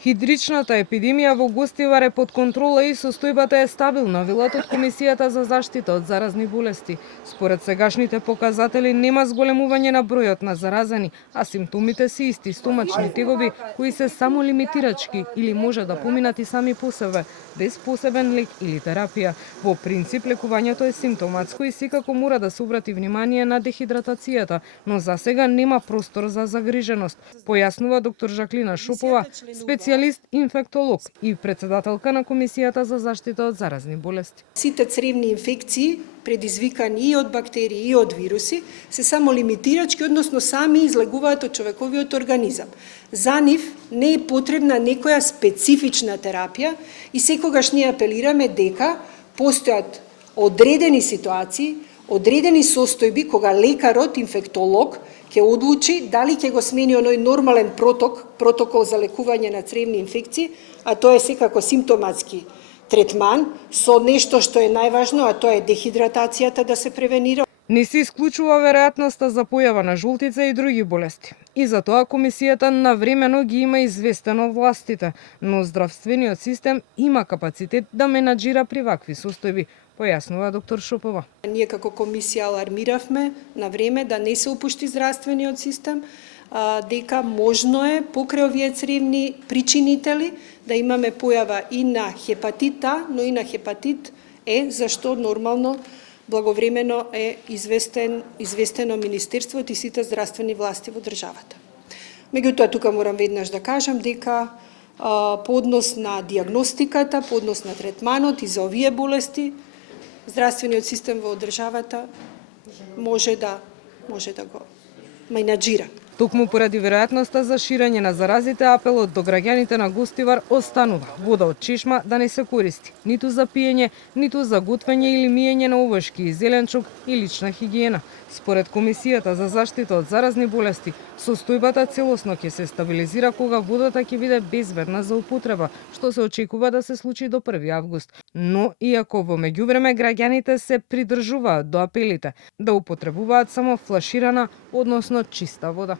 Хидричната епидемија во Гостивар е под контрола и состојбата е стабилна, велат од Комисијата за заштита од заразни болести. Според сегашните показатели нема зголемување на бројот на заразени, а симптомите се исти стомачни тегови кои се само лимитирачки или може да поминат и сами по себе, без посебен лек или терапија. Во принцип лекувањето е симптоматско и секако мора да се обрати внимание на дехидратацијата, но за сега нема простор за загриженост, појаснува доктор Жаклина Шопова, специјалист инфектолог и председателка на Комисијата за заштита од заразни болести. Сите цревни инфекции, предизвикани и од бактерии и од вируси, се само лимитирачки, односно сами излегуваат од човековиот организам. За нив не е потребна некоја специфична терапија и секогаш ние апелираме дека постојат одредени ситуации, одредени состојби кога лекарот, инфектолог, ќе одлучи дали ќе го смени оној нормален протокол за лекување на цревни инфекции, а тоа е секако симптоматски третман со нешто што е најважно, а тоа е дехидратацијата да се превенира. Не се исклучува веројатноста за појава на жолтица и други болести. И затоа Комисијата навремено ги има известено властите, но здравствениот систем има капацитет да менаџира при вакви состојби, појаснува доктор Шопова. Ние како комисија алармиравме на време да не се опушти здравствениот систем, дека можно е покрај овие цревни причинители да имаме појава и на хепатит А, но и на хепатит Е, зашто нормално благовремено е известено Министерството и сите здравствени власти во државата. Меѓутоа, тука морам веднаш да кажам дека по однос на диагностиката, по однос на третманот и за овие болести, здравствениот систем во државата може да го менаџира. Токму поради веројатноста за ширење на заразите, апелот до граѓаните на Гостивар останува вода од чешма да не се користи, ниту за пиење, ниту за готвење или миење на овошки и зеленчук и лична хигиена. Според Комисијата за заштита од заразни болести, состојбата целосно ќе се стабилизира кога водата ќе биде безбедна за употреба, што се очекува да се случи до 1 август. Но, иако во меѓувреме граѓаните се придржуваат до апелите да употребуваат само флаширана, односно чиста вода.